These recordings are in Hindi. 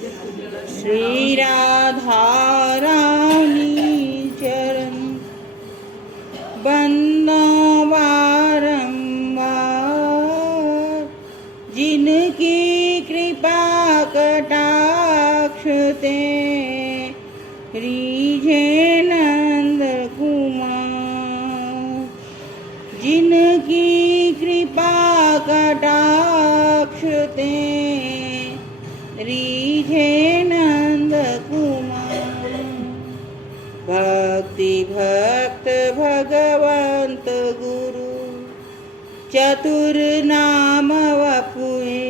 श्री राधा रानी चरण बंदना बारंबार, जिनकी कृपा कटाक्ष ते रीझे नंद कुमार, जिनकी कृपा कटाक्ष ते रीझे नंद कुमार। भक्ति भक्त भगवंत गुरु चतुर नाम वपुए,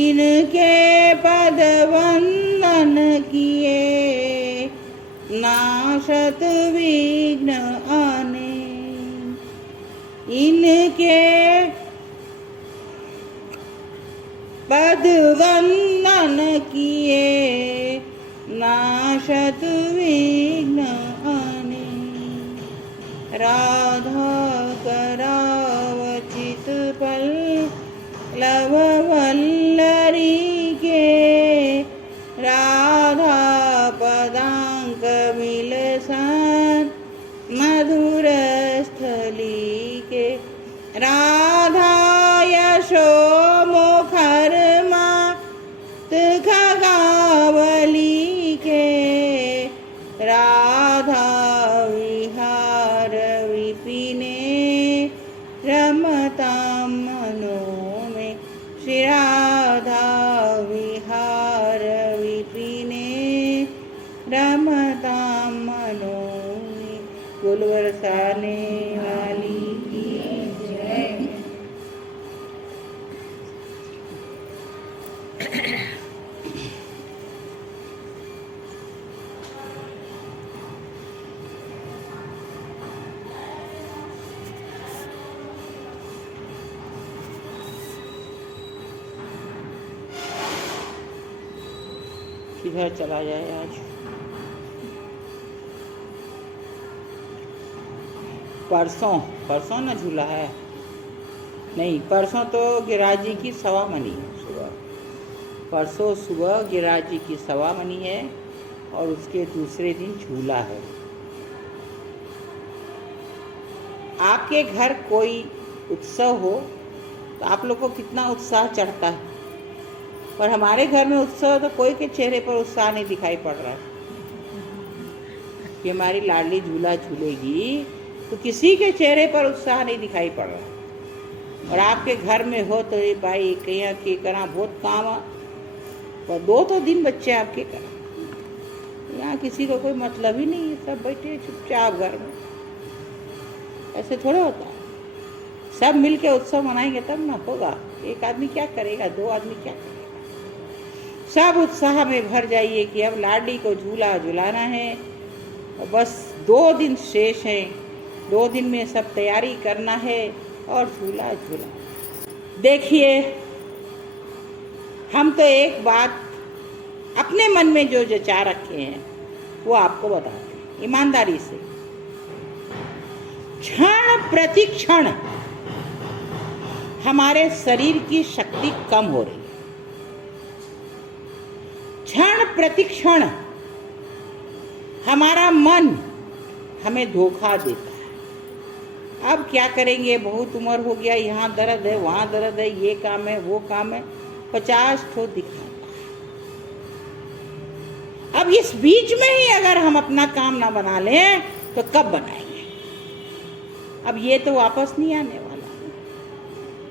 इनके पद वंदन किए नाशत विघ्न आने, इनके पद वंदन किए नाशत विघ्न आने। राधा करावचित पल्लव वल्लरी के, राधा पदांक विलसन मधुर स्थली के, राधा यशो मुखर मात खगावली के, राधा विहार विपिने रमतां मनो में, श्री राधा विहार विपिने रमतां मनो में। फूल बरसाने वाली की जय। किधर चला जाए आज? परसों न झूला है, नहीं परसों तो गिरिराज जी की सवामनी है सुबह, परसों सुबह गिरिराज जी की सवामनी है और उसके दूसरे दिन झूला है। आपके घर कोई उत्सव हो तो आप लोग को कितना उत्साह चढ़ता है, पर हमारे घर में उत्सव तो कोई के चेहरे पर उत्साह नहीं दिखाई पड़ रहा है कि हमारी लाडली झूला झूलेगी, तो किसी के चेहरे पर उत्साह नहीं दिखाई पड़ रहा। और आपके घर में हो तो ये भाई कहीं के करा बहुत काम है, पर 2 दिन बच्चे आपके करा, यहाँ किसी को कोई मतलब ही नहीं है, सब बैठे चुपचाप घर में। ऐसे थोड़ा होता है, सब मिलके उत्सव मनाएंगे तब ना होगा। एक आदमी क्या करेगा, 2 आदमी क्या करेगा। सब उत्साह में भर जाइए कि अब लाडली को झूला झुलाना है, और बस 2 दिन शेष हैं, 2 दिन में सब तैयारी करना है और झूला झूला। देखिए, हम तो एक बात अपने मन में जो जचा रखे हैं वो आपको बताते हैं ईमानदारी से। क्षण प्रति क्षण हमारे शरीर की शक्ति कम हो रही है, क्षण प्रति क्षण हमारा मन हमें धोखा देता है। अब क्या करेंगे, बहुत उम्र हो गया, यहाँ दर्द है वहाँ दर्द है, ये काम है वो काम है, 50 ठो दिखाता है। अब इस बीच में ही अगर हम अपना काम ना बना लें तो कब बनाएंगे। अब ये तो वापस नहीं आने वाला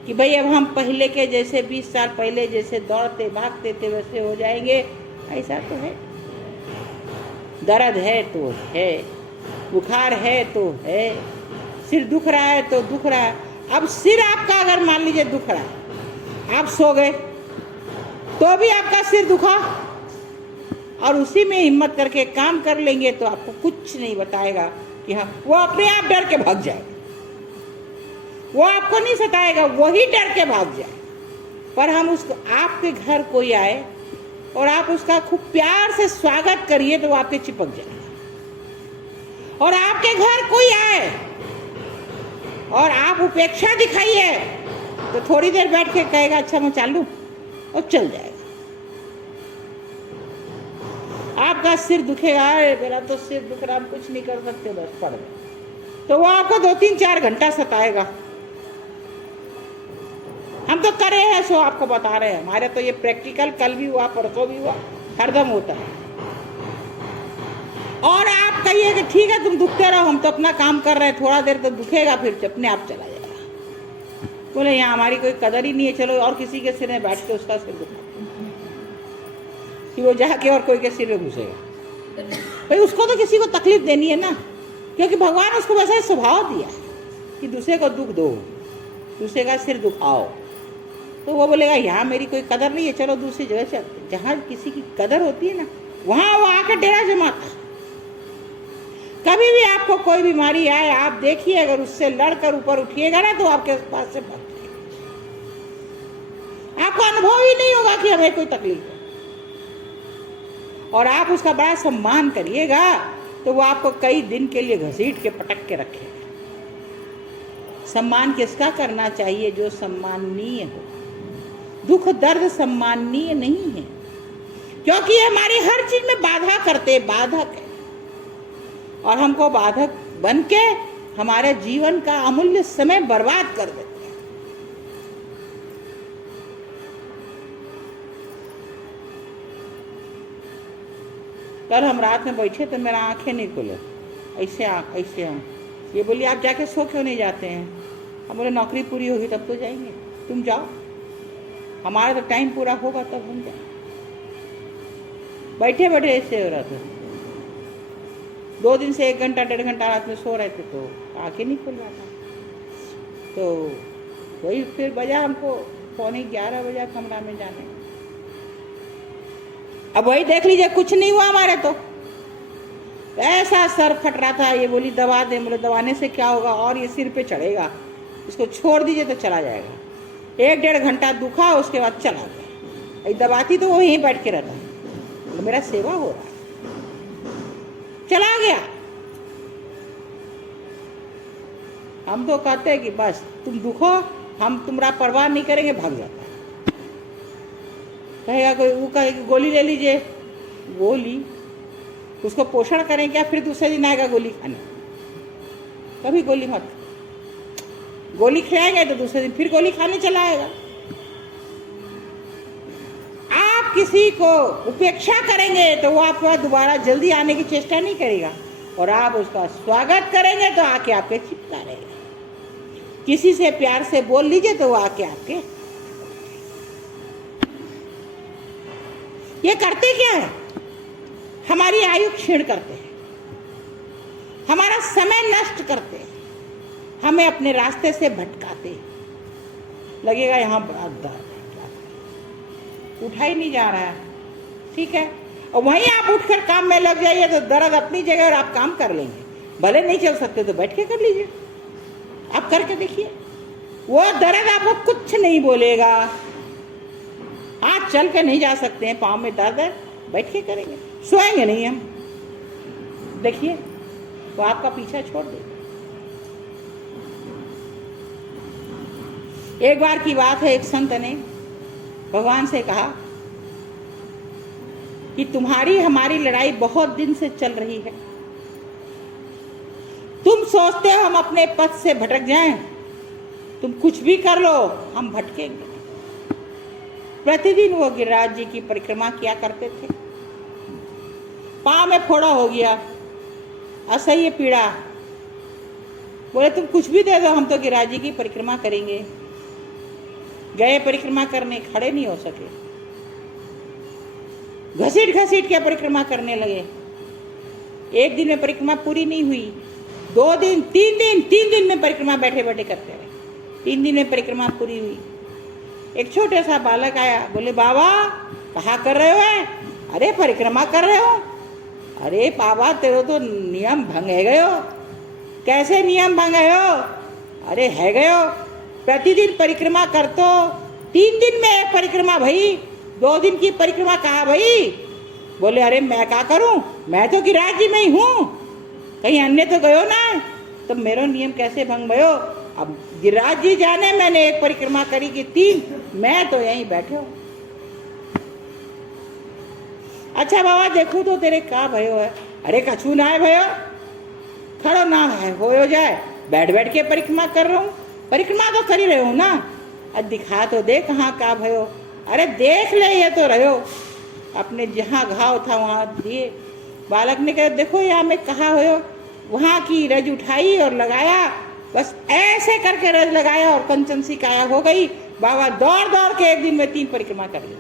कि भाई अब हम पहले के जैसे 20 साल पहले जैसे दौड़ते भागते थे वैसे हो जाएंगे, ऐसा तो है। दर्द है तो है, बुखार है तो है, सिर दुख रहा है तो दुख रहा है। अब सिर आपका अगर मान लीजिए दुख रहा है, आप सो गए तो भी आपका सिर दुखा, और उसी में हिम्मत करके काम कर लेंगे तो आपको कुछ नहीं बताएगा कि हाँ, वो अपने आप डर के भाग जाएगा, वो आपको नहीं सताएगा, वही डर के भाग जाए। पर हम उसको, आपके घर कोई आए और आप उसका खूब प्यार से स्वागत करिए तो वो आपके चिपक जाएगा। और आपके घर कोई आए और आप उपेक्षा दिखाइए तो थोड़ी देर बैठ के कहेगा अच्छा मैं चालू, और चल जाएगा। आपका सिर दुखेगा, अरे मेरा तो सिर दुख रहा, हम कुछ नहीं कर सकते, बस पढ़ गए, तो वो आपको 2-3-4 घंटा सताएगा। हम तो करे हैं, सो आपको बता रहे हैं। हमारे तो ये प्रैक्टिकल कल भी हुआ, परसों भी हुआ, हरदम होता है। और आप कहिए कि ठीक है तुम दुखते रहो, हम तो अपना काम कर रहे हैं, थोड़ा देर तो दुखेगा, फिर अपने आप चला जाएगा। बोले यहाँ हमारी कोई कदर ही नहीं है, चलो और किसी के सिर में बैठ के उसका सिर दुखा कि वो जाके और कोई के सिर में घुसेगा। भाई उसको तो किसी को तकलीफ देनी है ना, क्योंकि भगवान उसको वैसा स्वभाव दिया है कि दूसरे को दुख दो, दूसरे का सिर दुखाओ। तो वो बोलेगा यहाँ मेरी कोई कदर नहीं है, चलो दूसरी जगह चलते। जहाँ किसी की कदर होती है ना, वहाँ वो आकर डेरा जमाता है। कभी भी आपको कोई बीमारी आए, आप देखिए अगर उससे लड़कर ऊपर उठिएगा ना तो आपके पास से भाग जाएगा। आपको अनुभव ही नहीं होगा कि हमें कोई तकलीफ है। और आप उसका बड़ा सम्मान करिएगा तो वो आपको कई दिन के लिए घसीट के पटक के रखेगा। सम्मान किसका करना चाहिए? जो सम्माननीय हो। दुख दर्द सम्माननीय नहीं है, क्योंकि ये हमारी हर चीज में बाधा करते, बाधक है, और हमको बाधक बन के हमारे जीवन का अमूल्य समय बर्बाद कर देते हैं। कल हम रात में बैठे तो मेरा आंखें नहीं खुले, ऐसे ऐसे ये बोली आप जाके सो क्यों नहीं जाते हैं? हम बोले नौकरी पूरी होगी तब तो जाएंगे, तुम जाओ, हमारा तो टाइम पूरा होगा तब हम जाए। बैठे बैठे ऐसे हो रहा था। 2 दिन से 1 घंटा 1.5 घंटा रात में सो रहे थे तो आंखें नहीं खुल रहा था। तो वही फिर बजा हमको 11:15 बजा कमरा में जाने। अब वही देख लीजिए, कुछ नहीं हुआ हमारे तो। ऐसा सर फट रहा था, ये बोली दवा दे, बोले दबाने से क्या होगा, और ये सिर पे चढ़ेगा, इसको छोड़ दीजिए तो चला जाएगा। 1-1.5 घंटा दुखा, उसके बाद चला गया। दबाती तो वो यहीं बैठ के रहता, तो मेरा सेवा हो रहा है, चला गया। हम तो कहते हैं कि बस तुम दुखो, हम तुम्हारा परवाह नहीं करेंगे, भाग जाता है। कहेगा कोई, वो कहेगा गोली ले लीजिए, गोली उसको पोषण करें क्या, फिर दूसरे दिन आएगा गोली खाने। कभी गोली मत, गोली खिलाएंगे तो दूसरे दिन फिर गोली खाने चला आएगा। आप किसी को उपेक्षा करेंगे तो वो आपके पास दोबारा जल्दी आने की चेष्टा नहीं करेगा, और आप उसका स्वागत करेंगे तो आके आपके चिपका रहेगा। किसी से प्यार से बोल लीजिए तो वो आके आपके। ये करते क्या है? हमारी आयु क्षीण करते हैं, हमारा समय नष्ट करते हैं, हमें अपने रास्ते से भटकाते हैं। लगेगा यहाँ बड़ा दर्द है, उठा ही नहीं जा रहा है, ठीक है, और वहीं आप उठकर काम में लग जाइए तो दर्द अपनी जगह और आप काम कर लेंगे। भले नहीं चल सकते तो बैठ के कर लीजिए, आप करके देखिए, वो दर्द आपको कुछ नहीं बोलेगा। हाथ चल के नहीं जा सकते हैं, पाँव में दर्द है, बैठ के करेंगे, सोएंगे नहीं हम, देखिए वो आपका पीछा छोड़ देगा। एक बार की बात है, एक संत ने भगवान से कहा कि तुम्हारी हमारी लड़ाई बहुत दिन से चल रही है, तुम सोचते हो हम अपने पथ से भटक जाएं, तुम कुछ भी कर लो हम भटकेंगे। प्रतिदिन वो गिरिराज जी की परिक्रमा किया करते थे। पाँव में फोड़ा हो गया, असह्य पीड़ा, बोले तुम कुछ भी दे दो हम तो गिरिराज जी की परिक्रमा करेंगे। गए परिक्रमा करने, खड़े नहीं हो सके, घसीट घसीट के परिक्रमा करने लगे। 1 दिन में परिक्रमा पूरी नहीं हुई, 2 दिन, 3 दिन में परिक्रमा बैठे बैठे करते रहे। 3 दिन में परिक्रमा पूरी हुई। एक छोटा सा बालक आया, बोले बाबा कहाँ कर रहे हो? अरे परिक्रमा कर रहे हो। अरे बाबा तेरे तो नियम भंग है गयो। कैसे नियम भंग है हो? अरे है गयो, प्रतिदिन परिक्रमा कर तो 3 दिन में एक परिक्रमा भई, 2 दिन की परिक्रमा कहाँ भई? बोले अरे मैं क्या करूं, मैं तो गिरिराज जी में ही हूँ, कहीं अन्य तो गयो ना, तो मेरा नियम कैसे भंग भयो? अब गिरिराज जी जाने, मैंने एक परिक्रमा करी कि 3, मैं तो यहीं बैठे हूं। अच्छा बाबा देखू तो तेरे का भयो है। अरे कछु ना है भयो, खड़ो ना है हो जाए, बैठ बैठ के परिक्रमा कर रहा हूँ। परिक्रमा तो कर ही रहे हो ना, अब दिखा तो दे कहाँ का भयो। अरे देख ले ये तो रहो, अपने जहाँ घाव था वहाँ दिए। बालक ने कहा देखो यहाँ में कहा हो, वहाँ की रज उठाई और लगाया, बस ऐसे करके रज लगाया और कंचन सी काया हो गई। बाबा दौड़ दौड़ के एक दिन में 3 परिक्रमा कर ली।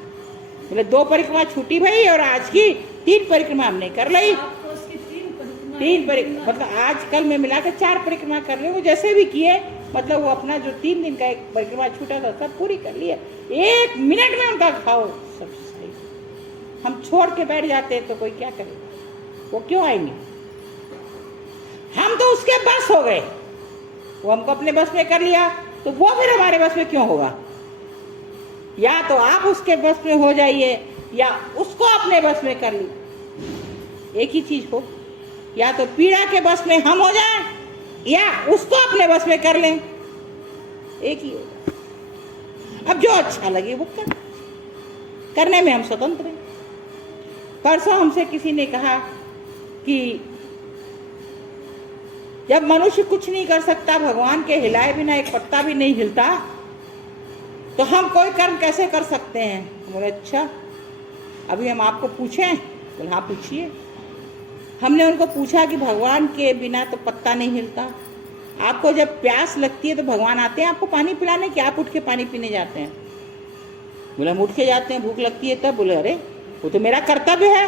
बोले 2 परिक्रमा छूटी भाई और आज की 3 परिक्रमा हमने कर ली। 3 परिक्रमा मतलब आज कल में मिला के 4 परिक्रमा कर रहे हो, जैसे भी किए, मतलब वो अपना जो 3 दिन का एक परिक्रमा छूटा था सब पूरी कर लिया। 1 मिनट में उनका खाओ सब सही। हम छोड़ के बैठ जाते तो कोई क्या करेगा, वो क्यों आएंगे। हम तो उसके बस हो गए, वो हमको अपने बस में कर लिया, तो वो फिर हमारे बस में क्यों होगा। या तो आप उसके बस में हो जाइए या उसको अपने बस में कर लीजिए, एक ही चीज हो। या तो पीड़ा के बस में हम हो जाएं या उसको अपने बस में कर लें, एक ही होगा। अब जो अच्छा लगे वो करने में हम स्वतंत्र हैं। परसों हमसे किसी ने कहा कि जब मनुष्य कुछ नहीं कर सकता, भगवान के हिलाए बिना एक पत्ता भी नहीं हिलता, तो हम कोई कर्म कैसे कर सकते हैं। बोले अच्छा अभी हम आपको पूछें। बोले हाँ पूछिए। हमने उनको पूछा कि भगवान के बिना तो पत्ता नहीं हिलता, आपको जब प्यास लगती है तो भगवान आते हैं आपको पानी पिलाने, कि आप उठ के पानी पीने जाते हैं। बोले हम उठ के जाते हैं, भूख लगती है तब। बोले अरे वो तो मेरा कर्तव्य है।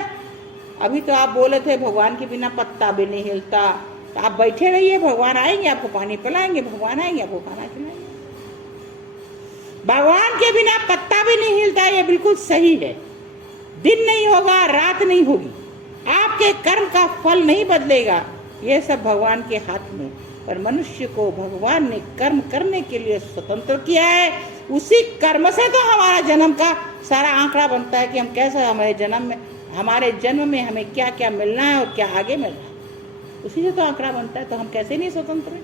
अभी तो आप बोले थे भगवान के बिना पत्ता भी नहीं हिलता, तो आप बैठे रहिए, भगवान आएंगे आपको पानी पिलाएंगे, भगवान आएंगे आपको खाना खिलाएंगे। भगवान के बिना पत्ता भी नहीं हिलता, ये बिल्कुल सही है। दिन नहीं होगा, रात नहीं होगी, आपके कर्म का फल नहीं बदलेगा, ये सब भगवान के हाथ में। पर मनुष्य को भगवान ने कर्म करने के लिए स्वतंत्र किया है। उसी कर्म से तो हमारा जन्म का सारा आंकड़ा बनता है कि हम कैसे हमारे जन्म में हमें क्या क्या मिलना है और क्या आगे मिलना है, उसी से तो आंकड़ा बनता है। तो हम कैसे नहीं स्वतंत्र हैं।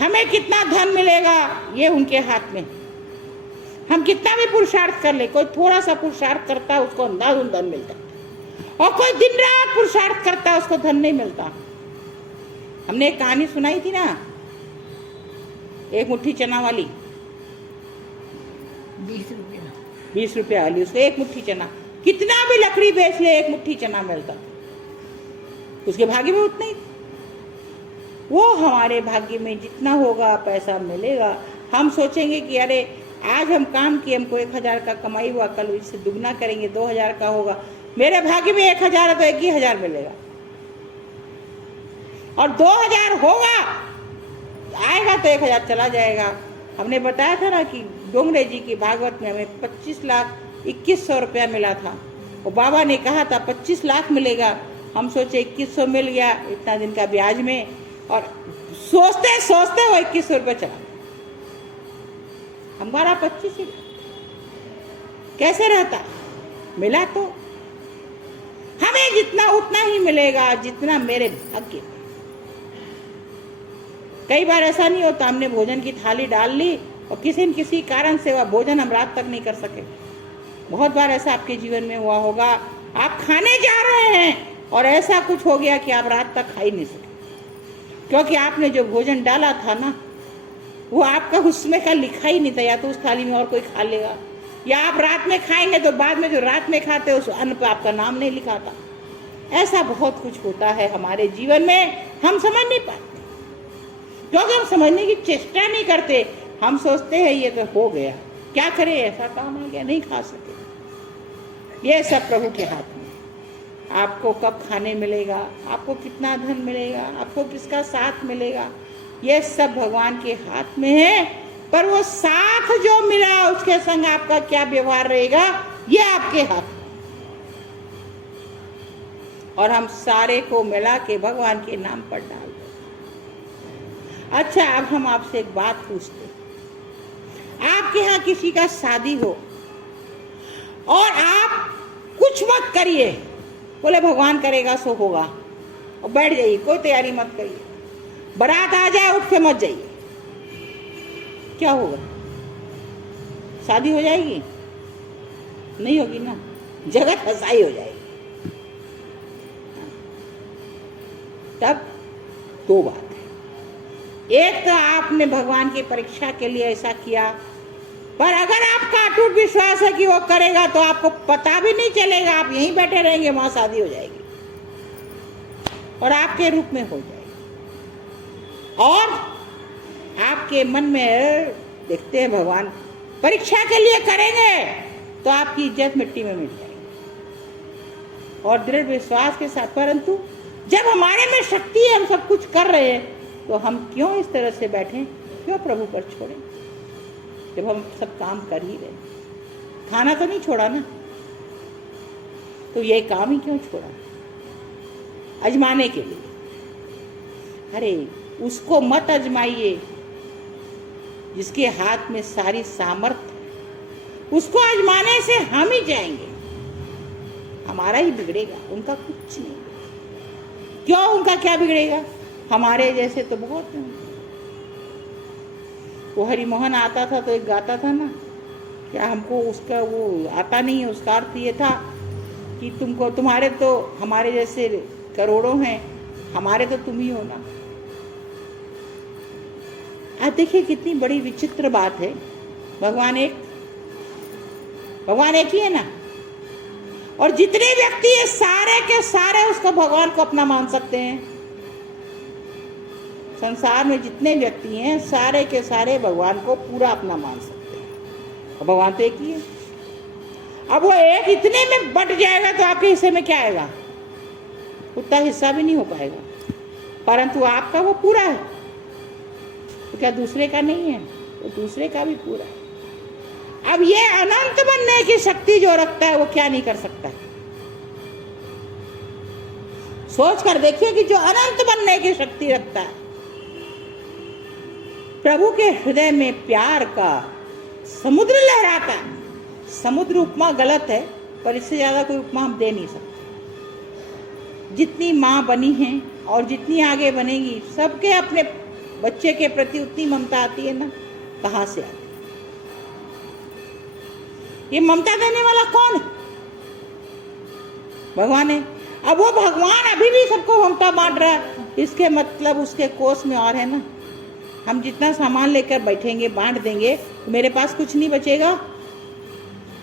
हमें कितना धन मिलेगा ये उनके हाथ में। हम कितना भी पुरुषार्थ कर ले, कोई थोड़ा सा पुरुषार्थ करता है उसको अंधाधुंध धन मिलता है, और कोई दिन रात पुरुषार्थ करता है उसको धन नहीं मिलता। हमने एक कहानी सुनाई थी ना, एक मुट्ठी चना वाली, 20 रुपया वाली, उसको एक मुट्ठी चना, कितना भी लकड़ी बेच ले एक मुट्ठी चना मिलता, उसके भाग्य में उतना ही। वो हमारे भाग्य में जितना होगा पैसा मिलेगा। हम सोचेंगे कि अरे आज हम काम किए, हमको 1000 का कमाई हुआ, कल इससे दुगना करेंगे 2000 का होगा, मेरे भाग्य में 1000 है तो 1000 मिलेगा। और 2000 होगा आएगा तो 1000 चला जाएगा। हमने बताया था ना कि डोंगरे जी की भागवत में हमें 25,21,000 रुपया मिला था, और बाबा ने कहा था 25 लाख मिलेगा। हम सोचे 2100 मिल गया इतना दिन का ब्याज में, और सोचते सोचते वो 2100 रुपये चला, हमारा 25 ही कैसे रहता। मिला तो हमें जितना उतना ही मिलेगा जितना मेरे भाग्य। कई बार ऐसा नहीं होता, हमने भोजन की थाली डाल ली और किसी न किसी कारण से वह भोजन हम रात तक नहीं कर सके। बहुत बार ऐसा आपके जीवन में हुआ होगा, आप खाने जा रहे हैं और ऐसा कुछ हो गया कि आप रात तक खा ही नहीं सके, क्योंकि आपने जो भोजन डाला था ना वो आपका उसमें का लिखा ही नहीं था, या तो उस थाली में और कोई खा लेगा, या आप रात में खाएंगे तो बाद में जो रात में खाते उस अन्न पे आपका नाम नहीं लिखा था। ऐसा बहुत कुछ होता है हमारे जीवन में, हम समझ नहीं पाते क्योंकि हम समझने की चेष्टा नहीं करते। हम सोचते हैं ये तो हो गया, क्या करें, ऐसा काम आ गया, नहीं खा सके। ये सब प्रभु के हाथ में। आपको कब खाने मिलेगा, आपको कितना धन मिलेगा, आपको किसका साथ मिलेगा, ये सब भगवान के हाथ में है। पर वो साथ जो मिला उसके संग आपका क्या व्यवहार रहेगा ये आपके हाथ में। और हम सारे को मिला के भगवान के नाम पर डाल दो। अच्छा अब हम आपसे एक बात पूछते, आपके यहाँ किसी का शादी हो और आप कुछ मत करिए, बोले भगवान करेगा सो होगा, और बैठ जाइए, कोई तैयारी मत करिए, बारात आ जाए उठ के मत जाइए, क्या होगा? शादी हो जाएगी? नहीं होगी ना। जगत हसाई हो जाएगी। तब दो बात है, एक तो आपने भगवान की परीक्षा के लिए ऐसा किया, पर अगर आपका अटूट विश्वास है कि वो करेगा तो आपको पता भी नहीं चलेगा, आप यहीं बैठे रहेंगे, वहां शादी हो जाएगी और आपके रूप में हो जाएगी। और आपके मन में देखते हैं भगवान परीक्षा के लिए करेंगे तो आपकी इज्जत मिट्टी में मिल जाएगी और दृढ़ विश्वास के साथ। परंतु जब हमारे में शक्ति है, हम सब कुछ कर रहे हैं, तो हम क्यों इस तरह से बैठें, क्यों प्रभु पर छोड़ें जब हम सब काम कर ही रहे। खाना तो नहीं छोड़ा ना, तो ये काम ही क्यों छोड़ा, अजमाने के लिए। अरे उसको मत अजमाइए जिसके हाथ में सारी सामर्थ्य है, उसको आजमाने से हम ही जाएंगे, हमारा ही बिगड़ेगा, उनका कुछ नहीं। क्यों, उनका क्या बिगड़ेगा, हमारे जैसे तो बहुत हैं। वो हरिमोहन आता था तो एक गाता था ना, क्या हमको उसका वो आता नहीं है, उसका अर्थ ये था कि तुमको, तुम्हारे तो हमारे जैसे करोड़ों हैं, हमारे तो तुम ही हो ना। आज देखिए कितनी बड़ी विचित्र बात है, भगवान एक ही है ना, और जितने व्यक्ति है सारे के सारे उसको भगवान को अपना मान सकते हैं। संसार में जितने व्यक्ति हैं सारे के सारे भगवान को पूरा अपना मान सकते हैं, और भगवान तो एक ही है। अब वो एक इतने में बट जाएगा तो आपके हिस्से में क्या आएगा, उतना हिस्सा भी नहीं हो पाएगा। परंतु आपका वो पूरा है, तो क्या दूसरे का नहीं है, तो दूसरे का भी पूरा है। अब ये अनंत बनने की शक्ति जो रखता है वो क्या नहीं कर सकता है। सोच कर देखिए कि जो अनंत बनने की शक्ति रखता है, प्रभु के हृदय में प्यार का समुद्र लहराता है। समुद्र उपमा गलत है, पर इससे ज्यादा कोई उपमा हम दे नहीं सकते। जितनी माँ बनी है और जितनी आगे बनेगी, सबके अपने बच्चे के प्रति उतनी ममता आती है ना, कहाँ से आती है? ये ममता देने वाला कौन है? भगवान है। अब वो भगवान अभी भी सबको ममता बांट रहा है, इसके मतलब उसके कोष में और है ना। हम जितना सामान लेकर बैठेंगे, बांट देंगे, तो मेरे पास कुछ नहीं बचेगा।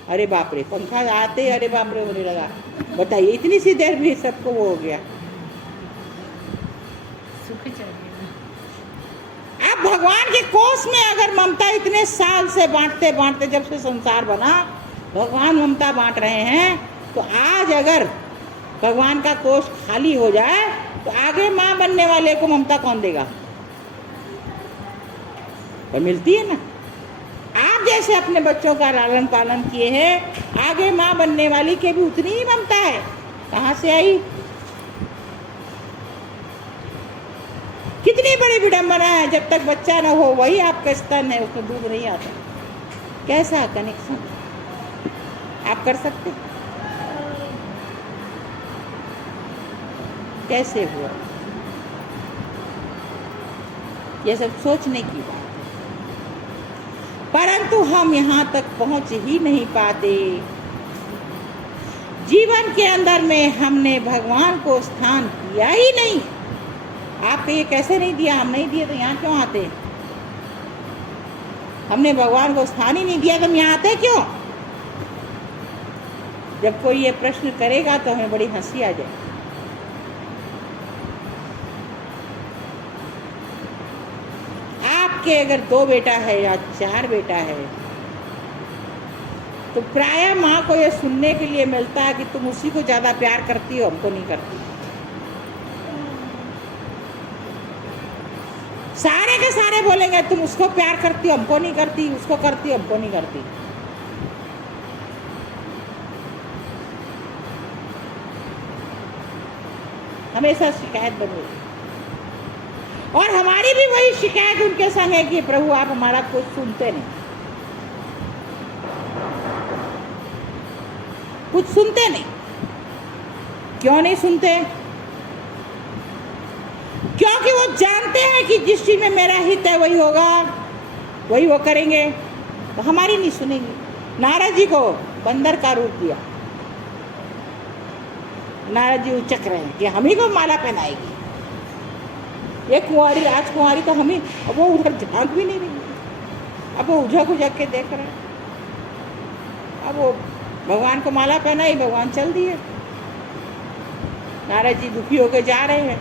अरे बाप रे, पंखा आते अरे बाप रे होने लगा। बताइए, इतनी सी देर भी सबको वो हो गया। अब भगवान के कोष में अगर ममता इतने साल से बांटते बांटते, जब से संसार बना भगवान ममता बांट रहे हैं, तो आज अगर भगवान का कोष खाली हो जाए तो आगे माँ बनने वाले को ममता कौन देगा? पर मिलती है ना। आप जैसे अपने बच्चों का लालन पालन किए हैं, आगे माँ बनने वाली के भी उतनी ही ममता है। कहाँ से आई? कितनी बड़ी विडंबना है, जब तक बच्चा न हो वही आपका स्तन है, उसमें दूध नहीं आता। कैसा कनेक्शन आप कर सकते? कैसे हुआ? यह सब सोचने की बात है, परंतु हम यहाँ तक पहुँच ही नहीं पाते। जीवन के अंदर में हमने भगवान को स्थान दिया ही नहीं। आप ये कैसे नहीं दिया? हम नहीं दिए तो यहाँ क्यों आते? हमने भगवान को स्थान ही नहीं दिया तो हम यहाँ आते क्यों? जब कोई ये प्रश्न करेगा तो हमें बड़ी हंसी आ जाए। आपके अगर 2 बेटा है या 4 बेटा है, तो प्राय माँ को ये सुनने के लिए मिलता है कि तुम उसी को ज्यादा प्यार करती हो, हमको नहीं करती। सारे के सारे बोलेंगे तुम उसको प्यार करती हो, हमको नहीं करती, उसको करती हो, हमको नहीं करती। हमेशा शिकायत बनी, और हमारी भी वही शिकायत उनके संग है कि प्रभु आप हमारा कुछ सुनते नहीं, कुछ सुनते नहीं। क्यों नहीं सुनते? क्योंकि वो जानते हैं कि जिस चीज में मेरा हित है वही होगा, वही वो करेंगे, तो हमारी नहीं सुनेंगे। नारद जी को बंदर का रूप दिया, नारद जी उचक रहे हैं कि हम ही को माला पहनाएगी, ये कुंवारी राजकुमारी तो हम ही। अब वो उधर झांक भी नहीं रही, अब वो उझक उझक के देख रहे हैं। अब वो भगवान को माला पहनाई, भगवान चल दिए। नारद जी दुखी होकर जा रहे हैं।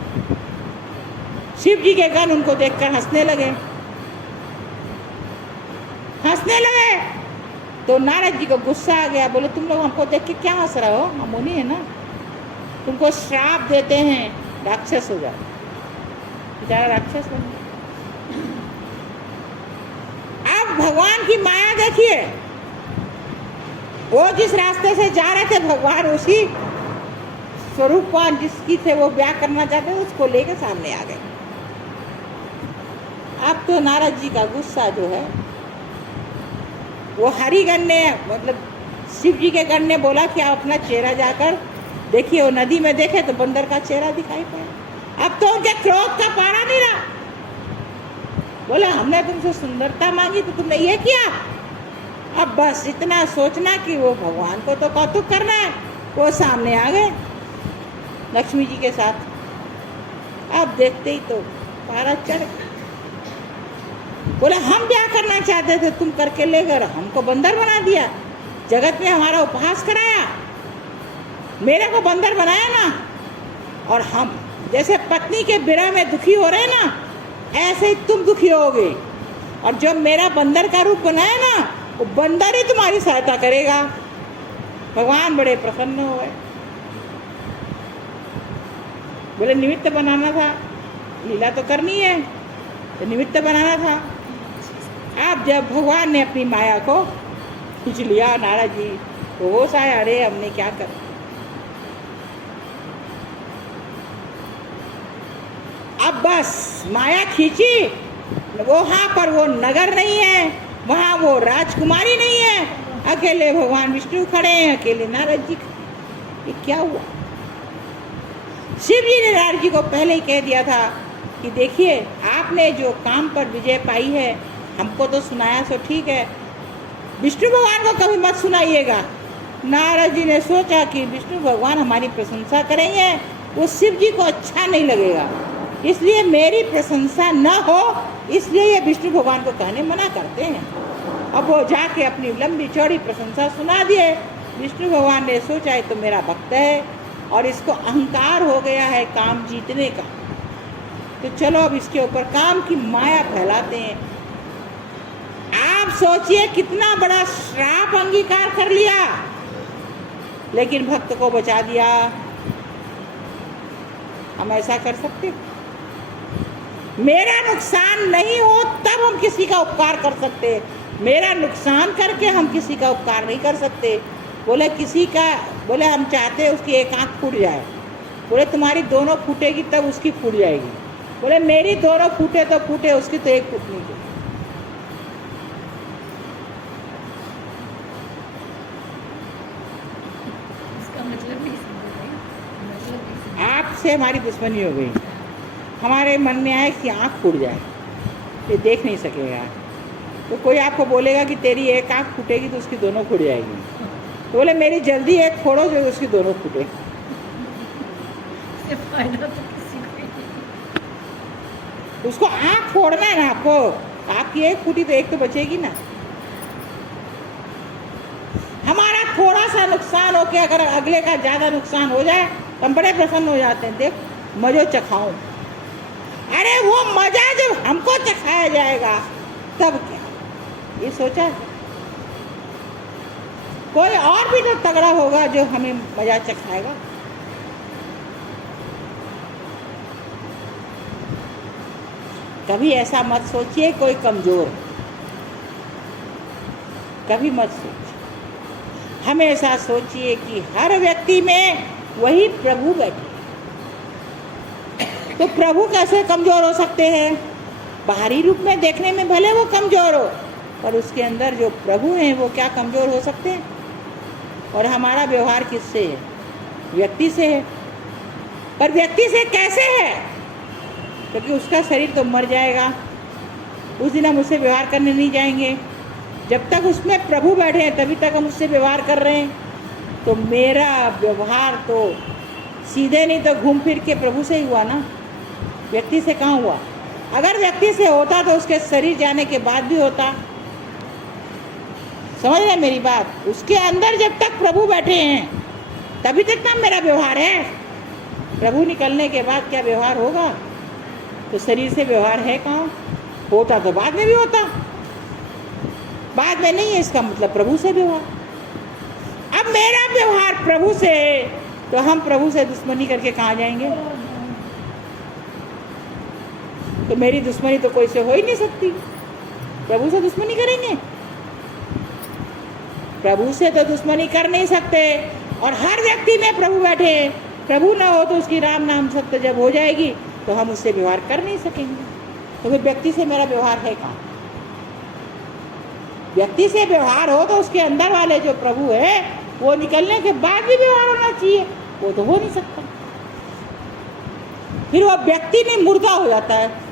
शिव जी के गण उनको देखकर हंसने लगे। तो नारद जी को गुस्सा आ गया, बोले तुम लोग हमको देख के क्या हंस रहे हो, हम मुनि है ना, तुमको श्राप देते हैं, राक्षस हो जाओ। बेचारा राक्षस बन गया। अब भगवान की माया देखिए, वो जिस रास्ते से जा रहे थे भगवान उसी स्वरूपवान जिसकी थे वो ब्याह करना चाहते थे, उसको लेकर सामने आ गए। अब तो नारद जी का गुस्सा जो है, वो हरिगण ने मतलब शिव जी के गण ने बोला कि आप अपना चेहरा जाकर देखिए। वो नदी में देखे तो बंदर का चेहरा दिखाई पड़ा। अब तो उनके क्रोध का पारा नहीं रहा। बोला हमने तुमसे सुंदरता मांगी तो तुमने ये किया। अब बस इतना सोचना कि वो भगवान को तो कौतुक करना है। वो सामने आ गए लक्ष्मी जी के साथ। अब देखते ही तो पारा चढ़ गया। बोले हम ब्याह करना चाहते थे, तुम करके ले गए, हमको बंदर बना दिया, जगत में हमारा उपहास कराया, मेरे को बंदर बनाया ना। और हम जैसे पत्नी के विरह में दुखी हो रहे ना, ऐसे ही तुम दुखी होगे। और जब मेरा बंदर का रूप बनाया ना, वो बंदर ही तुम्हारी सहायता करेगा। भगवान बड़े प्रसन्न हो गए। बोले निमित्त बनाना था, लीला तो करनी है तो निमित्त बनाना था। अब जब भगवान ने अपनी माया को खींच लिया, नारद जी तो होश आया, अरे हमने क्या कर। अब बस माया खींची, वहां पर वो नगर नहीं है, वहां वो राजकुमारी नहीं है, अकेले भगवान विष्णु खड़े हैं, अकेले नारद जी। ये क्या हुआ? शिव जी ने नारद जी को पहले ही कह दिया था कि देखिए आपने जो काम पर विजय पाई है, हमको तो सुनाया सो ठीक है, विष्णु भगवान को कभी मत सुनाइएगा। नारद जी ने सोचा कि विष्णु भगवान हमारी प्रशंसा करेंगे, वो शिव जी को अच्छा नहीं लगेगा, इसलिए मेरी प्रशंसा न हो, इसलिए ये विष्णु भगवान को कहने मना करते हैं। अब वो जाके अपनी लंबी चौड़ी प्रशंसा सुना दिए। विष्णु भगवान ने सोचा है तो मेरा भक्त है और इसको अहंकार हो गया है काम जीतने का, तो चलो अब इसके ऊपर काम की माया फैलाते हैं। आप सोचिए कितना बड़ा श्राप अंगीकार कर लिया, लेकिन भक्त को बचा दिया। हम ऐसा कर सकते? मेरा नुकसान नहीं हो तब हम किसी का उपकार कर सकते, मेरा नुकसान करके हम किसी का उपकार नहीं कर सकते। बोले किसी का, बोले हम चाहते उसकी एक आंख फूट जाए, बोले तुम्हारी दोनों फूटेगी तब उसकी फूट जाएगी। बोले मेरी दोनों फूटे तो फूटे, उसकी तो एक फूटनी चाहिए। आपसे हमारी दुश्मनी हो गई, हमारे मन में आए कि आँख फूट जाए, ये देख नहीं सकेगा, तो कोई आपको बोलेगा कि तेरी एक आँख फूटेगी तो उसकी दोनों फूट जाएगी, तो बोले मेरी जल्दी एक फोड़ो जो उसकी दोनों फूटे। फायदा तो किसी को, उसको आँख फोड़ना है ना आपको, आपकी एक फूटी तो एक तो बचेगी ना। हमारा थोड़ा सा नुकसान हो के अगर अगले का ज़्यादा नुकसान हो जाए तो हम बड़े प्रसन्न हो जाते हैं, देख मज़ो चखाऊं। अरे वो मज़ा जब हमको चखाया जाएगा तब क्या, ये सोचा? कोई और भी तो तगड़ा होगा जो हमें मज़ा चखाएगा। कभी ऐसा मत सोचिए कोई कमज़ोर, कभी मत सोचिए। हमेशा सोचिए कि हर व्यक्ति में वही प्रभु बैठे। तो प्रभु कैसे कमज़ोर हो सकते हैं? बाहरी रूप में देखने में भले वो कमज़ोर हो, पर उसके अंदर जो प्रभु हैं वो क्या कमज़ोर हो सकते हैं? और हमारा व्यवहार किससे है? व्यक्ति से है। पर व्यक्ति से कैसे है? क्योंकि उसका शरीर तो मर जाएगा, उस दिन हम उससे व्यवहार करने नहीं जाएंगे। जब तक उसमें प्रभु बैठे हैं तभी तक हम उससे व्यवहार कर रहे हैं। तो मेरा व्यवहार तो सीधे नहीं तो घूम फिर के प्रभु से ही हुआ ना, व्यक्ति से कहाँ हुआ। अगर व्यक्ति से होता तो उसके शरीर जाने के बाद भी होता। समझ रहे मेरी बात? उसके अंदर जब तक प्रभु बैठे हैं तभी तक ना मेरा व्यवहार है। प्रभु निकलने के बाद क्या व्यवहार होगा? तो शरीर से व्यवहार है कहाँ? होता तो बाद में भी होता, बाद में नहीं है इसका मतलब प्रभु से व्यवहार। अब मेरा व्यवहार प्रभु से है तो हम प्रभु से दुश्मनी करके कहाँ जाएंगे? तो मेरी दुश्मनी तो कोई से हो ही नहीं सकती। प्रभु से दुश्मनी करेंगे? प्रभु से तो दुश्मनी कर नहीं सकते। और हर व्यक्ति में प्रभु बैठे हैं, प्रभु ना हो तो उसकी राम नाम सत्य जब हो जाएगी तो हम उससे व्यवहार कर नहीं सकेंगे। तो फिर व्यक्ति से मेरा व्यवहार है कहाँ? व्यक्ति से व्यवहार हो तो उसके अंदर वाले जो प्रभु है वो निकलने के बाद भी व्यवहार होना चाहिए, वो तो हो नहीं सकता। फिर वो व्यक्ति नहीं मुर्दा हो जाता है।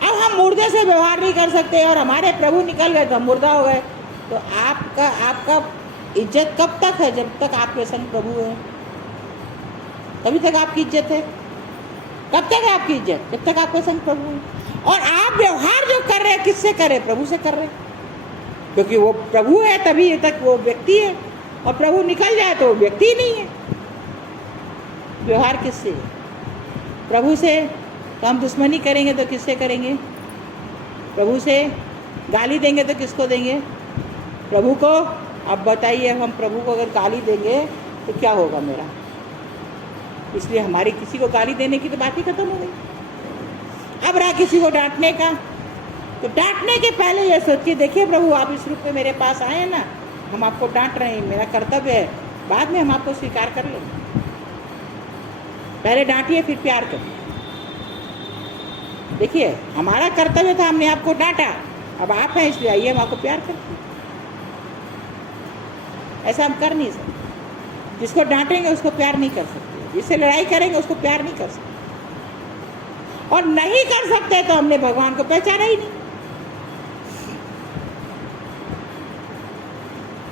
अब हम मुर्दे से व्यवहार नहीं कर सकते और हमारे प्रभु निकल गए तो हम मुर्दा हो गए। तो आपका इज्जत कब तक है? जब तक आपके संग प्रभु है तभी तक आपकी इज्जत है। कब तक है आपकी इज्जत? जब तक आपके संग प्रभु है। और आप व्यवहार जो कर रहे हैं किससे कर रहे हैं? प्रभु से कर रहे हैं, क्योंकि वो प्रभु है तभी तक वो व्यक्ति है। और प्रभु निकल जाए तो व्यक्ति ही नहीं है। व्यवहार किससे है? प्रभु से। तो हम दुश्मनी करेंगे तो किससे करेंगे? प्रभु से। गाली देंगे तो किसको देंगे? प्रभु को। अब बताइए, हम प्रभु को अगर गाली देंगे तो क्या होगा मेरा? इसलिए हमारी किसी को गाली देने की तो बात ही खत्म हो गई। अब रहा किसी को डांटने का, तो डांटने के पहले ये सोचिए, देखिए प्रभु आप इस रूप में मेरे पास आए हैं ना, हम आपको डांट रहे हैं, मेरा कर्तव्य है, बाद में हम आपको स्वीकार कर लेंगे। पहले डांटिए फिर प्यार करिए। देखिए हमारा कर्तव्य था, हमने आपको डांटा, अब आप हैं इसलिए आइए हम आपको प्यार करते हैं। ऐसा हम कर नहीं सकते। जिसको डांटेंगे उसको प्यार नहीं कर सकते, जिससे लड़ाई करेंगे उसको प्यार नहीं कर सकते। और नहीं कर सकते तो हमने भगवान को पहचाना ही नहीं।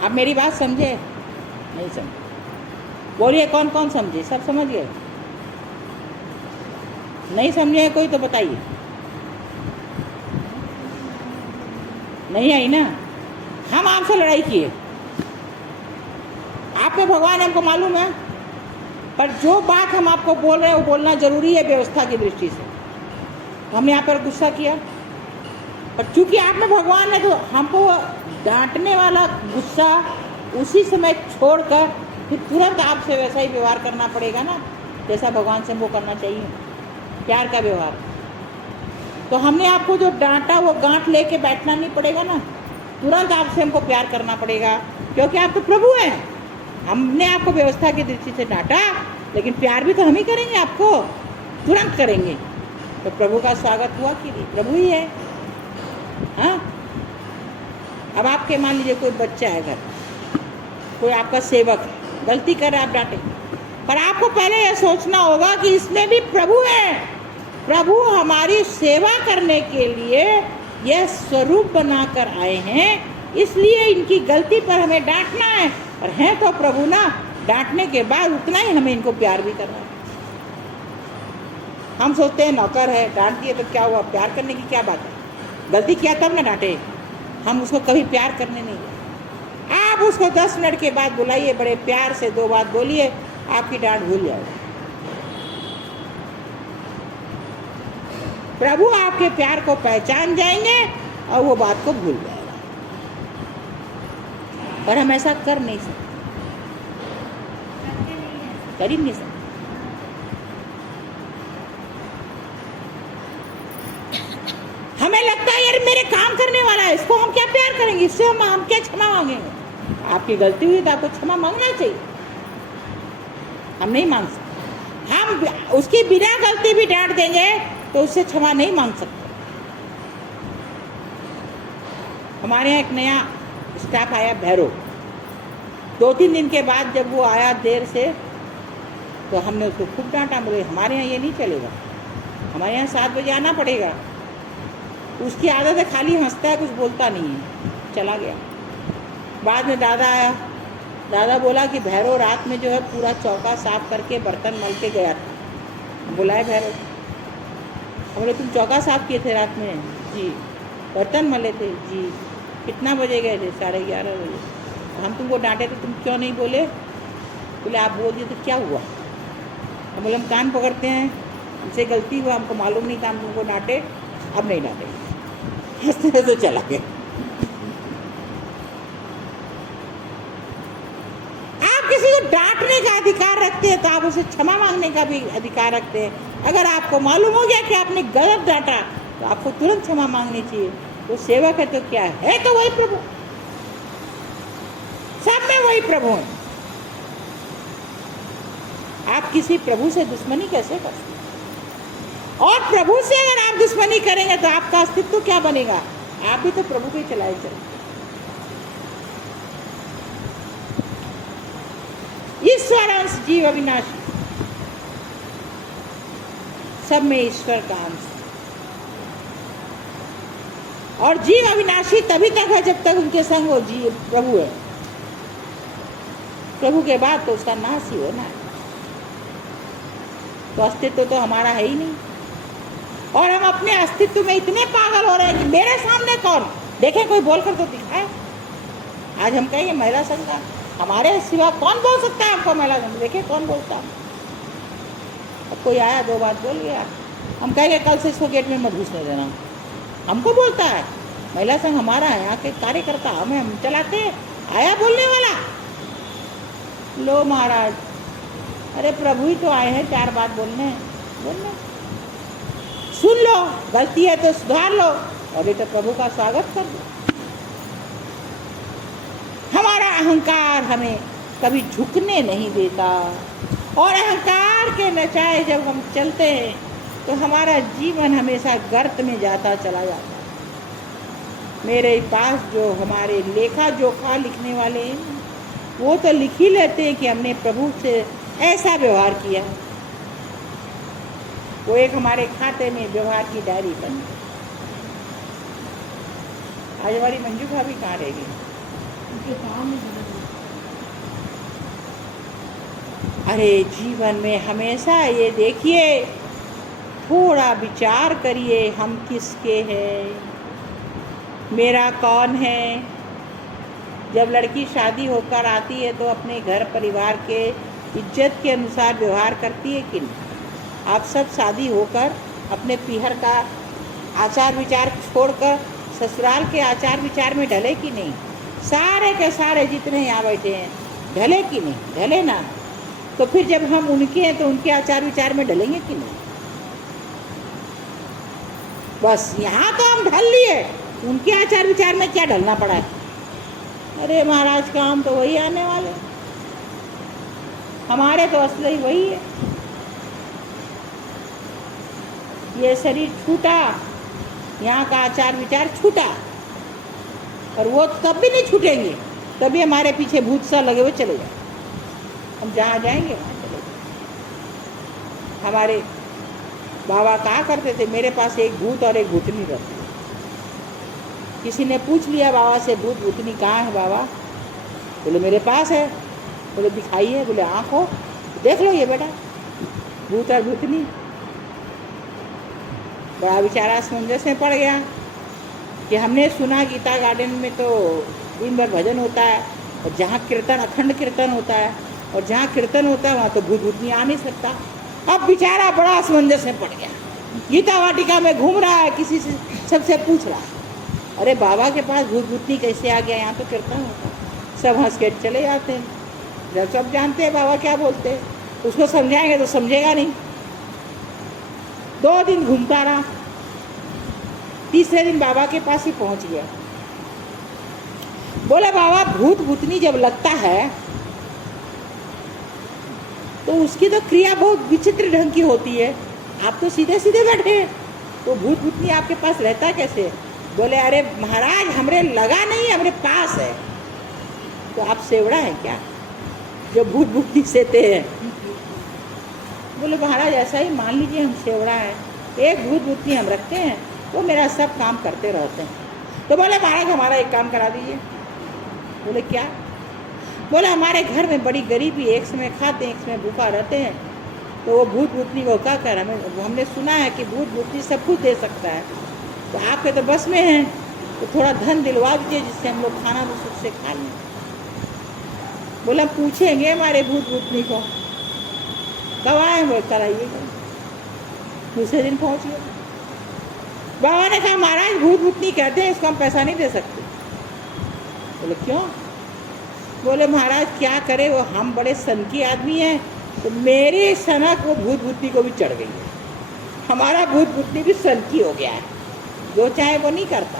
आप मेरी बात समझे? नहीं समझे? बोलिए कौन कौन समझे? सब समझ गए? नहीं समझे कोई तो बताइए। नहीं आई ना? हम आपसे लड़ाई किए, आप पे भगवान हमको मालूम है, पर जो बात हम आपको बोल रहे हैं वो बोलना जरूरी है व्यवस्था की दृष्टि से। तो हमने यहाँ पर गुस्सा किया, पर चूंकि आप में भगवान है तो हमको डांटने वाला गुस्सा उसी समय छोड़कर फिर तुरंत आपसे वैसा ही व्यवहार करना पड़ेगा ना जैसा भगवान से हमको करना चाहिए, प्यार का व्यवहार। तो हमने आपको जो डांटा वो गांठ लेके बैठना नहीं पड़ेगा ना, तुरंत आपसे हमको प्यार करना पड़ेगा, क्योंकि आप तो प्रभु हैं। हमने आपको व्यवस्था की दृष्टि से डांटा, लेकिन प्यार भी तो हम ही करेंगे, आपको तुरंत करेंगे। तो प्रभु का स्वागत हुआ कि नहीं? प्रभु ही है। हाँ, अब आपके मान लीजिए कोई बच्चा है घर, कोई आपका सेवक है, गलती कर रहा है, आप डांटे, पर आपको पहले यह सोचना होगा कि इसमें भी प्रभु है। प्रभु हमारी सेवा करने के लिए यह स्वरूप बनाकर आए हैं, इसलिए इनकी गलती पर हमें डांटना है। और है तो प्रभु ना, डांटने के बाद उतना ही हमें इनको प्यार भी करना है। हम सोचते हैं नौकर है, डांट दिए तो क्या हुआ, प्यार करने की क्या बात है? गलती किया तब ना डांटे। हम उसको कभी प्यार करने नहीं गए। आप उसको 10 मिनट के बाद बुलाइए, बड़े प्यार से 2 बात बोलिए, आपकी डांट भूल जाएगी। प्रभु आपके प्यार को पहचान जाएंगे और वो बात को भूल जाएगा। पर हम ऐसा कर नहीं सकते, कर ही नहीं सकते। हमें लगता है यार मेरे काम करने वाला है, इसको हम क्या प्यार करेंगे, इससे हम क्या क्षमा मांगेंगे। आपकी गलती हुई तो आपको क्षमा मांगना चाहिए, हम नहीं मांग सकते। हम उसकी बिना गलती भी डांट देंगे तो उससे क्षमा नहीं मांग सकते। हमारे यहाँ एक नया स्टाफ आया भैरव, 2-3 दिन के बाद जब वो आया देर से, तो हमने उसको खूब डांटा। बोले हमारे यहाँ ये नहीं चलेगा, हमारे यहाँ 7 बजे आना पड़ेगा। उसकी आदत है खाली हंसता है, कुछ बोलता नहीं है, चला गया। बाद में दादा आया, दादा बोला कि भैरव रात में जो है पूरा चौका साफ करके बर्तन मल के गया था। बुलाए भैरव, बोले तुम चौका साफ किए थे रात में? जी। बर्तन मले थे? जी। कितना बजे गए थे? 11:30 बजे। हम तुमको डांटे तो तुम क्यों नहीं बोले? बोले आप बोल दिए तो क्या हुआ? हम बोले हम कान पकड़ते हैं, हमसे गलती हुआ, हमको मालूम नहीं था, हम तुमको डांटे, अब नहीं डांटे। हंसते हंसते चला गया। आप किसी को डांटने का अधिकार रखते हैं तो आप उसे क्षमा मांगने का भी अधिकार रखते हैं। अगर आपको मालूम हो गया कि आपने गलत डांटा तो आपको तुरंत क्षमा मांगनी चाहिए। वो सेवक है तो क्या है, तो वही प्रभु, सब में वही प्रभु है। आप किसी प्रभु से दुश्मनी कैसे कर सकते? और प्रभु से अगर आप दुश्मनी करेंगे तो आपका अस्तित्व क्या बनेगा? आप भी तो प्रभु के चलाए चलते। ईश्वर अंश जीव अविनाशी, सब में ईश्वर का अंश। और जीव अविनाशी तभी तक है जब तक उनके संग वो जीव प्रभु है। प्रभु के बाद तो उसका नाश ही होना है। तो अस्तित्व तो हमारा है ही नहीं। और हम अपने अस्तित्व में इतने पागल हो रहे हैं कि मेरे सामने कौन देखे, कोई बोलकर तो दिखाए। आज हम कहेंगे महिला संघ का, हमारे सिवा कौन बोल सकता है आपको महिला संघ? देखे कौन बोलता है। अब कोई आया, 2 बात बोल गया, हम कहेंगे कल से इसको गेट में मत घुसने देना। हमको बोलता है महिला संघ हमारा है, यहाँ के कार्यकर्ता हमें, हम चलाते हैं। आया बोलने वाला, लो महाराज, अरे प्रभु ही तो आए हैं 4 बात बोलने, सुन लो, गलती है तो सुधार लो, और नहीं तो प्रभु का स्वागत कर दो। हमारा अहंकार हमें कभी झुकने नहीं देता, और अहंकार के नचाए जब हम चलते हैं तो हमारा जीवन हमेशा गर्त में जाता चला जाता है। मेरे पास जो हमारे लेखा जोखा लिखने वाले हैं वो तो लिख ही लेते हैं कि हमने प्रभु से ऐसा व्यवहार किया। वो एक हमारे खाते में व्यवहार की डायरी बन गई। आज हमारी मंजू भाभी कहाँ रह गई? उनके काम में। अरे जीवन में हमेशा ये देखिए, थोड़ा विचार करिए, हम किसके हैं, मेरा कौन है। जब लड़की शादी होकर आती है तो अपने घर परिवार के इज्जत के अनुसार व्यवहार करती है कि नहीं? आप सब शादी होकर अपने पीहर का आचार विचार छोड़कर ससुराल के आचार विचार में ढले कि नहीं? सारे के सारे जितने यहाँ बैठे हैं ढले कि नहीं? ढले ना। तो फिर जब हम उनके हैं तो उनके आचार विचार में ढलेंगे कि नहीं? बस यहाँ तो हम ढल लिए, उनके आचार विचार में क्या ढलना पड़ा है? अरे महाराज काम तो वही आने वाले, हमारे तो असली वही है। ये शरीर छूटा, यहाँ का आचार विचार छूटा, और वो तब भी नहीं छूटेंगे, तभी हमारे पीछे भूत सा लगे हुए चले जाए। हम जहाँ जाएंगे वहाँ चले जाए। हमारे बाबा कहा करते थे, मेरे पास एक भूत और एक भूतनी रहती है। किसी ने पूछ लिया बाबा से, भूत भूतनी कहाँ है बाबा? बोले मेरे पास है। बोले दिखाइए। बोले आँखों देख लो ये बेटा, भूत और भूतनी। बड़ा बेचारा असमंजस में पड़ गया कि हमने सुना गीता गार्डन में तो दिन भर भजन होता है, और जहाँ कीर्तन अखंड कीर्तन होता है, और जहाँ कीर्तन होता है वहाँ तो भूत भूतनी आ नहीं सकता। अब बेचारा बड़ा असमंजस में पड़ गया, गीता वाटिका में घूम रहा है, किसी से सबसे पूछ रहा है, अरे बाबा के पास भूत भूतनी कैसे आ गया? यहाँ तो कीर्तन होता है। सब हंस के चले जाते हैं। जब सब जानते हैं बाबा क्या बोलते हैं, उसको समझाएंगे तो समझेगा नहीं। 2 दिन घूमता रहा, तीसरे दिन बाबा के पास ही पहुंच गया। बोले बाबा भूत भूतनी जब लगता है तो उसकी तो क्रिया बहुत विचित्र ढंग की होती है, आप तो सीधे सीधे बैठे, तो भूत भूतनी आपके पास रहता कैसे? बोले अरे महाराज हमरे लगा नहीं, हमरे पास है। तो आप सेवड़ा है क्या जो भूत भूतनी सेते हैं? बोले महाराज ऐसा ही मान लीजिए हम सेवड़ा है, एक भूत भूतनी हम रखते हैं, वो मेरा सब काम करते रहते हैं। तो बोले महाराज हमारा एक काम करा दीजिए। बोले क्या? बोले हमारे घर में बड़ी गरीबी, एक समय खाते हैं एक समय भूखा रहते हैं, तो वो भूत भूतनी को क्या कर, हमने सुना है कि भूत भूतनी सब कुछ दे सकता है, तो आपके तो बस में है, तो थोड़ा धन दिलवा दीजिए जिससे हम लोग खाना तो सुख से खा लें। बोला पूछेंगे हमारे भूत भूतनी को कब आए। बोले कराइएगा। दूसरे दिन पहुँच गए। बाबा ने कहा महाराज भूत भूतनी कहते हैं इसको हम पैसा नहीं दे सकते। बोले क्यों? बोले महाराज क्या करे, वो हम बड़े सन की आदमी हैं, तो मेरी सनक वो भूत भूतनी को भी चढ़ गई है, हमारा भूत भूतनी भी सन की हो गया है, जो चाहे वो नहीं करता।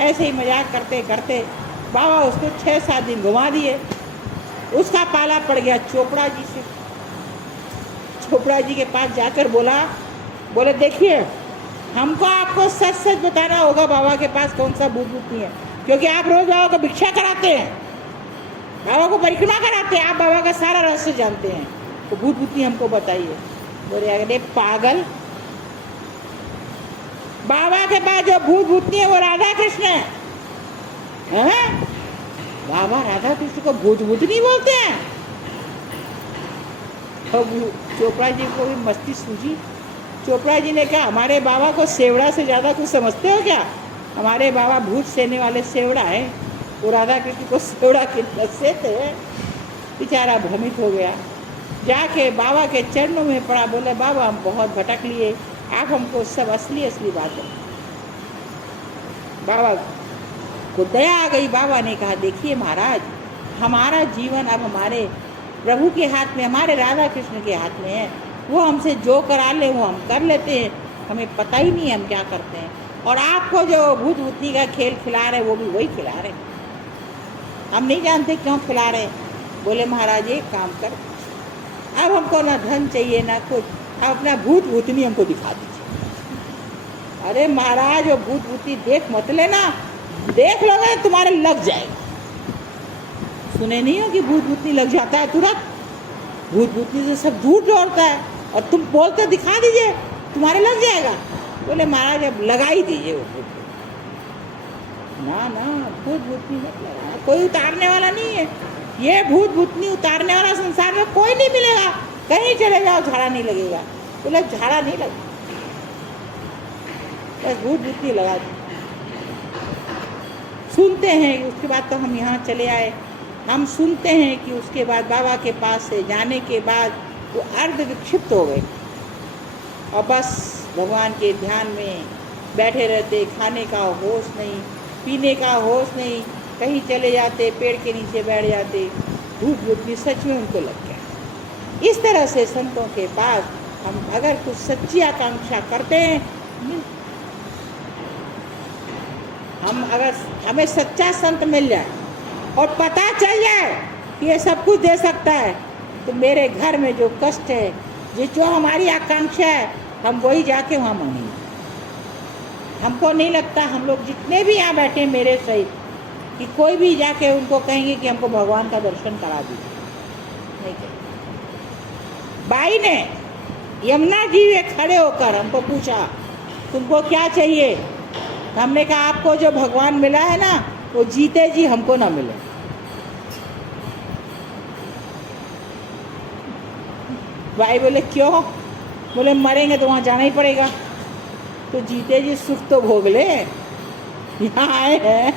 ऐसे ही मजाक करते करते बाबा उसको 6-7 दिन घुमा दिए। उसका पाला पड़ गया चोपड़ा जी से। चोपड़ा जी के पास जाकर बोले देखिए हमको आपको सच सच बताना होगा बाबा के पास कौन सा भूत भूतनी है, क्योंकि आप रोज बाबा को भिक्षा कराते हैं, बाबा को परिक्रमा कराते हैं, आप बाबा का सारा रहस्य जानते हैं, तो भूत भूतनी हमको बताइए। बोले अरे पागल, बाबा के पास जो भूत भूतनी है वो राधा कृष्ण है। बाबा राधा कृष्ण को भूत भूतनी बोलते हैं। तो चोपड़ा जी को भी मस्ती सूझी। चोपड़ा जी ने कहा हमारे बाबा को सेवड़ा से ज़्यादा कुछ समझते हो क्या? हमारे बाबा भूत सेने वाले सेवड़ा है, वो राधा कृष्ण को सेवड़ा के से थे। बेचारा भ्रमित हो गया, जाके बाबा के चरणों में पड़ा। बोले बाबा हम बहुत भटक लिए, आप हमको सब असली असली बात है। बाबा को दया आ गई। बाबा ने कहा देखिए महाराज हमारा जीवन अब हमारे प्रभु के हाथ में, हमारे राधा कृष्ण के हाथ में है, वो हमसे जो करा ले वो हम कर लेते हैं, हमें पता ही नहीं है हम क्या करते हैं, और आपको जो भूत भूतनी का खेल खिला रहे वो भी वही खिला रहे, हम नहीं जानते क्यों खिला रहे। बोले महाराज एक काम कर, अब हमको ना धन चाहिए ना कुछ, अब अपना भूत भूतनी हमको दिखा दीजिए। अरे महाराज वो भूत भूतनी देख मत लेना, देख लोगे तुम्हारे लग जाएगा। सुने नहीं हो कि भूत भूतनी लग जाता है तुरंत? भूत भूतनी से सब दूर दौड़ता है, और तुम बोलते दिखा दीजिए तुम्हारे लग जाएगा। बोले महाराज अब लगा ही दीजिए वो भूत भूतनी। ना भूत भूतनी मत लगाना, कोई उतारने वाला नहीं है, ये भूत भूतनी उतारने वाला संसार में कोई नहीं मिलेगा, कहीं चले जाओ झाड़ा नहीं लगेगा। बोले झाड़ा नहीं लगेगा, बस भूत भूतनी लगा दी। सुनते हैं उसके बाद, तो हम यहाँ चले आए, हम सुनते हैं कि उसके बाद बाबा के पास से जाने के बाद वो अर्ध विक्षिप्त हो गए और बस भगवान के ध्यान में बैठे रहते, खाने का होश नहीं, पीने का होश नहीं, कहीं चले जाते, पेड़ के नीचे बैठ जाते, भूत भूतनी सच में उनको लग गया। इस तरह से संतों के पास हम अगर कुछ सच्ची आकांक्षा करते हैं, हम अगर हमें सच्चा संत मिल जाए और पता चल जाए कि ये सब कुछ दे सकता है, तो मेरे घर में जो कष्ट है, जो हमारी आकांक्षा है, हम वही जाके वहाँ मांगेंगे। हमको नहीं लगता हम लोग जितने भी यहाँ बैठे मेरे सहित कि कोई भी जाके उनको कहेंगे कि हमको भगवान का दर्शन करा दीजिए, नहीं कहेंगे। बाई ने यमुना जी में खड़े होकर हमको पूछा तुमको क्या चाहिए? हमने कहा आपको जो भगवान मिला है ना वो जीते जी हमको ना मिले। भाई बोले क्यों? बोले मरेंगे तो वहाँ जाना ही पड़ेगा, तो जीते जी सुख तो भोग ले, यहाँ आए हैं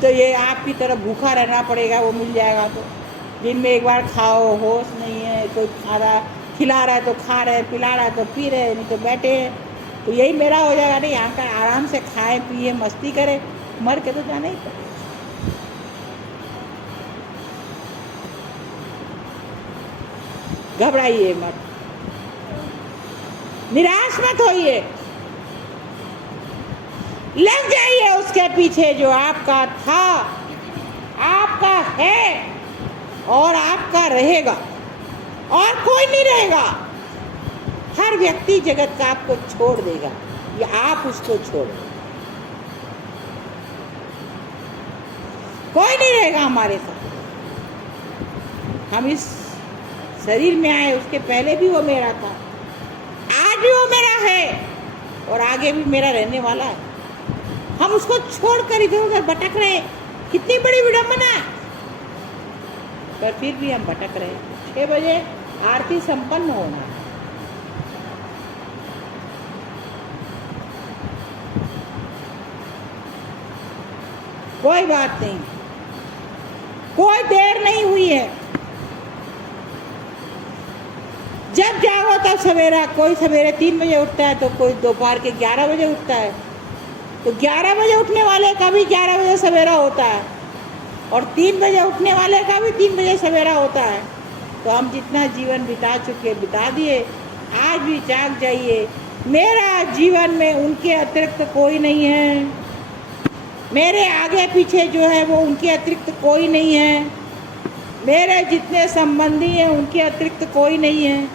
तो ये आपकी तरह भूखा रहना पड़ेगा, वो मिल जाएगा तो। दिन में एक बार खाओ, होश नहीं है, कोई खिला रहा है तो खा रहे, पिला रहा है तो पी रहे, नहीं तो बैठे हैं, तो यही मेरा हो जाएगा। नहीं यहाँ का आराम से खाए पिए मस्ती करे, मर के तो जाना ही पड़ेगा। घबराइए मत, निराश मत होइए, लग जाइए उसके पीछे जो आपका था, आपका है और आपका रहेगा, और कोई नहीं रहेगा। हर व्यक्ति जगत का आपको छोड़ देगा या आप उसको छोड़ो, कोई नहीं रहेगा हमारे साथ। हम इस शरीर में आए, उसके पहले भी वो मेरा था, आज भी वो मेरा है, और आगे भी मेरा रहने वाला है। हम उसको छोड़कर इधर उधर भटक रहे, कितनी बड़ी विडंबना है। पर फिर भी हम भटक रहे। 6 बजे आरती संपन्न होना है। कोई बात नहीं, कोई देर नहीं हुई है। जब जागो तब सवेरा। कोई सवेरे 3 बजे उठता है तो कोई दोपहर के 11 बजे उठता है। तो 11 बजे उठने वाले का भी 11 बजे सवेरा होता है और 3 बजे उठने वाले का भी 3 बजे सवेरा होता है। तो हम जितना जीवन बिता चुके बिता दिए, आज भी जाग जाइए। मेरा जीवन में उनके अतिरिक्त कोई नहीं है, मेरे आगे पीछे जो है वो उनके अतिरिक्त कोई नहीं है, मेरे जितने संबंधी हैं उनके अतिरिक्त कोई नहीं है।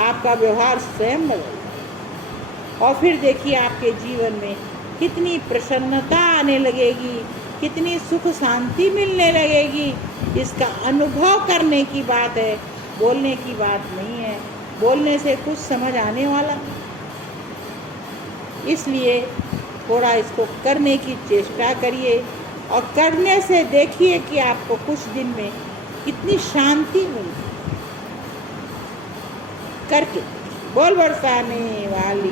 आपका व्यवहार स्वयं बदल और फिर देखिए आपके जीवन में कितनी प्रसन्नता आने लगेगी, कितनी सुख शांति मिलने लगेगी। इसका अनुभव करने की बात है, बोलने की बात नहीं है। बोलने से कुछ समझ आने वाला, इसलिए थोड़ा इसको करने की चेष्टा करिए और करने से देखिए कि आपको कुछ दिन में कितनी शांति मिलती करके। बोल बरसाने वाली